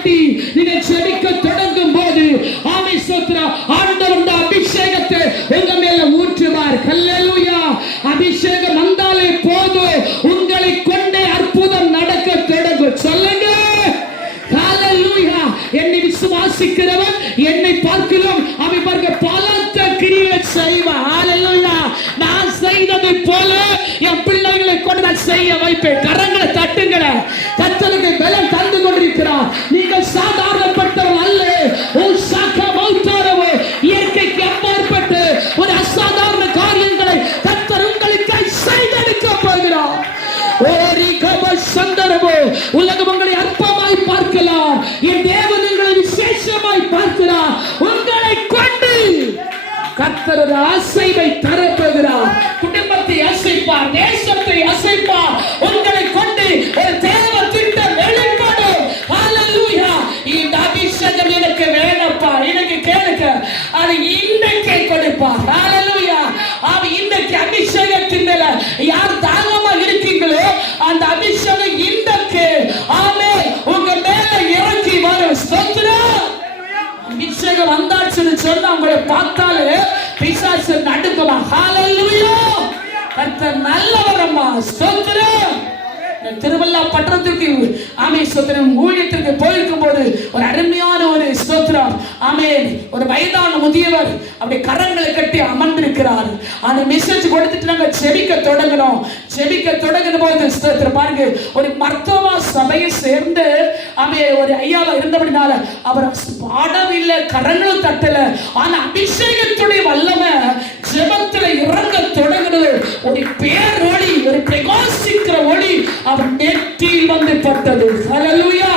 தட்டி நீங்கள் ஜெபிக்க தொடங்கும் போது ஆமை ஸ்தோத்திரம் ஆண்டவர் இந்த அபிஷேகத்தை உங்க மேல ஊற்றுவார். ஹல்லேலூயா. அபிஷேகம் வந்தாலே போதும், உங்களை கொண்டே அற்புதம் நடக்க தொடங்கும். சொல்லுங்க ஹல்லேலூயா. என்னை விசுவாசிக்கிறவன் என்னை பார்க்கிறோம் அவன் பாருங்க பலத்த கிரியை செய்வான். ஹல்லேலூயா. நான் செய்ததை போல என் பிள்ளைகளை கொண்டு நான் செய்ய வைப்பேன். கரங்களை தட்டுங்கள. கர்த்தருக்கு பலம் தந்து கொண்டிருக்கிறார். நீங்கள் சாதாரணப்பட்டவன் அல்ல. இயற்கைக்கு அப்பாற்பட்டு ஒரு அசாதாரண காரியங்களை கர்த்தர் உங்களுக்கு செய்தெடுக்க போகிறார். உலகம் உங்களை அற்பமாய் பார்க்கலாம், என் தேவன் உங்களை விசேஷமாய் பார்க்கிறார். உங்களை கொண்டு கர்த்தர் ஒரு அசைவை தரப்போகிறார். குடும்பத்தை அசைப்பார், தேசத்தை அசைப்பார். உங்களை கொண்டு ஒரு தேவ திட்டம் வெளிப்படும். ஹல்லேலூயா. இந்த அபிஷேகம் எனக்கு வேணப்பா, எனக்கு கேளுங்க, அது இன்றைக்கே கொடுப்பார். ஹல்லேலூயா. அவ இன்றைக்கு அபிஷேகத்தின் மேல யார் தாகமா இருக்கீங்களோ அந்த அபிஷேகம் இன்றைக்கு ஆமென் உங்க மேல இறங்கி வரும். ஸ்தோத்திரம். அபிஷேகம் வந்தாச்சுன்னு சொன்னா உங்களை பார்த்தாலே பிசாசு நடுக்குமா. ஹல்லேலூயா. கர்த்தர் நல்லவரம்மா. ஸ்தோத்திரம். திருவள்ளா பட்டணத்திற்கு ஆமே ஸ்தோத்திரம் ஊழியத்திற்கு போயிருக்கும் போது ஒரு அருமையான ஒரு ஸ்தோத்திரம் ஆமென் ஒரு வயதான முதியவர் அப்படி கரங்களை கட்டி அமர்ந்திருக்கிறார். அந்த மெசேஜ் கொடுத்துட்டு நாங்க செபிக்க தொடங்கணும். செபிக்க தொடங்கின போது ஸ்தோத்திரம் பாருங்க ஒரு மர்த்தவா சபையை சேர்ந்து ஆமே ஒரு ஐயாவா இருந்தபடினால அவர் பாடவில்லை, கரங்களும் தட்டல. ஆனா அபிஷேகத்துடைய வல்லமை ஜெபத்துல இறங்க தொடங்கினது. ஒரு பேரொளி, ஒரு பிரகாசிக்கிற ஒளி அவர் நெற்றியில் வந்து பட்டது. ஹல்லேலூயா.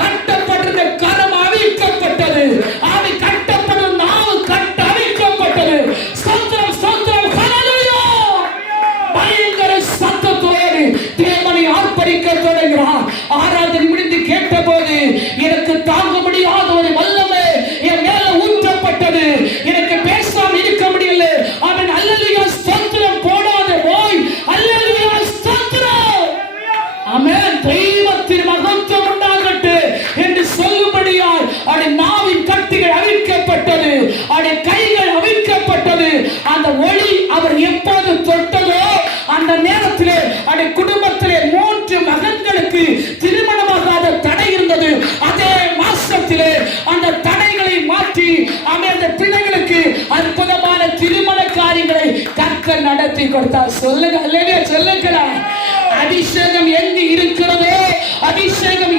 கட்டப்பட்டிருந்த கரம் அவிழ்க்கப்பட்டது. ஆவி கட்டப்பட்ட நாவு கட்ட அவிழ்க்கப்பட்டது. ஸ்தோத்திரம் ஸ்தோத்திரம். ஹல்லேலூயா. பயங்கர சத்தத்தோடு தேவனை ஆர்ப்பரிக்க தொடங்கினார். ஆராதனை முடிந்து கேட்டபோது எனக்கு தாங்க முடியாத ஒரு வல்லமை என் மேல ஊற்றப்பட்டது. எனக்கு பேசாம இருக்க முடியல. அவன் ஹல்லேலூயா ஸ்தோத்திரம் போடாத போய் ஹல்லேலூயா ஸ்தோத்திரம். ஆமென். தெய்வத்தின் மகத்துவம் உண்டாகட்டும் என்று சொல்லும்படியால் அவருடைய நாவின் கட்டுகள் அவிழ்க்கப்பட்டது, அவருடைய கைகள் அவிழ்க்கப்பட்டது. அந்த ஒளி அவர் எப்போது தொட்டதோ அந்த நேரத்திலே அவருடைய குடும்பத்திலே 3 மகன்களுக்கு திருமணமாகாத தடை இருந்தது. அதே மாசத்திலே அந்த தடைகளை மாற்றி அந்த பிள்ளைகளுக்கு அற்புதமான திருமண காரியங்களை கர்த்தர் நடத்தி கொடுத்தார். சொல்லுங்க அல்லேலூயா. சொல்லுங்க. அபிஷேகம் எங்கு இருக்கிறதோ அபிஷேகம்